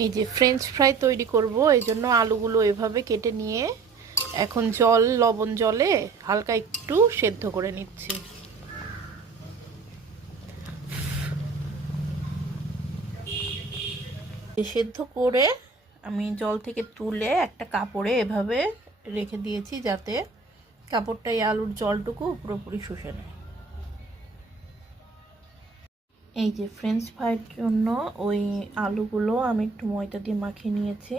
এই যে French fry তৈরি করব, এই জন্য আলুগুলো এভাবে কেটে নিয়ে এখন লবণ জলে হালকা একটু সেদ্ধ করে নিচ্ছি। সেদ্ধ করে আমি জল থেকে তুলে একটা কাপড়ে এভাবে রেখে দিয়েছি, যাতে কাপড়টা এই আলুর জলটুকু পুরোপুরি শুষে নেয়। এই যে ফ্রেঞ্চ ফ্রাইয়ের জন্য ওই আলুগুলো আমি একটু ময়দা দিয়ে মাখিয়ে নিয়েছি।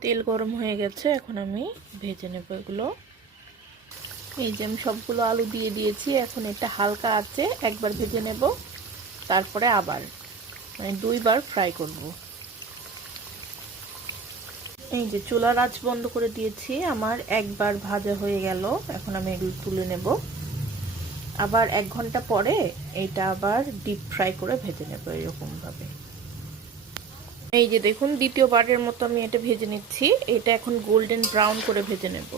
তেল গরম হয়ে গেছে, এখন আমি ভেজে নেব এগুলো। এই যে আমি সবগুলো আলু দিয়ে দিয়েছি, এখন এটা হালকা আঁচে একবার ভেজে নেব, তারপরে আবার মানে দুইবার ফ্রাই করব। এই যে চুলার আঁচ বন্ধ করে দিয়েছি, আমার একবার ভাজা হয়ে গেল। এখন আমি এগুলো তুলে নেব, আবার 1 ঘন্টা পরে এটা আবার ডিপ ফ্রাই করে ভেজে নেব এরকম ভাবে। এই যে দেখুন দ্বিতীয়বারের মতো আমি এটা ভেজে নিচ্ছি, এটা এখন গোল্ডেন ব্রাউন করে ভেজে নেব।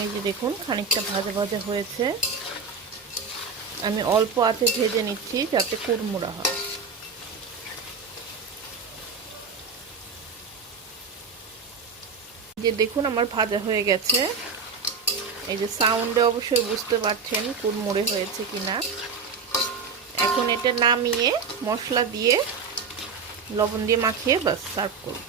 এই যে দেখুন খানিকটা ভাজা ভাজা হয়েছে, আমি অল্প আঁচে ভেজে নিচ্ছি যাতে কুড়মুড়া হয়। যে দেখুন আমার ভাজা হয়ে গেছে, এই যে সাউন্ডে অবশ্যই বুঝতে পারছেন কুড়মুড়ে হয়েছে কিনা। এখন এটা নামিয়ে মশলা দিয়ে লবণ দিয়ে মাখিয়ে বাস সার্ভ করব।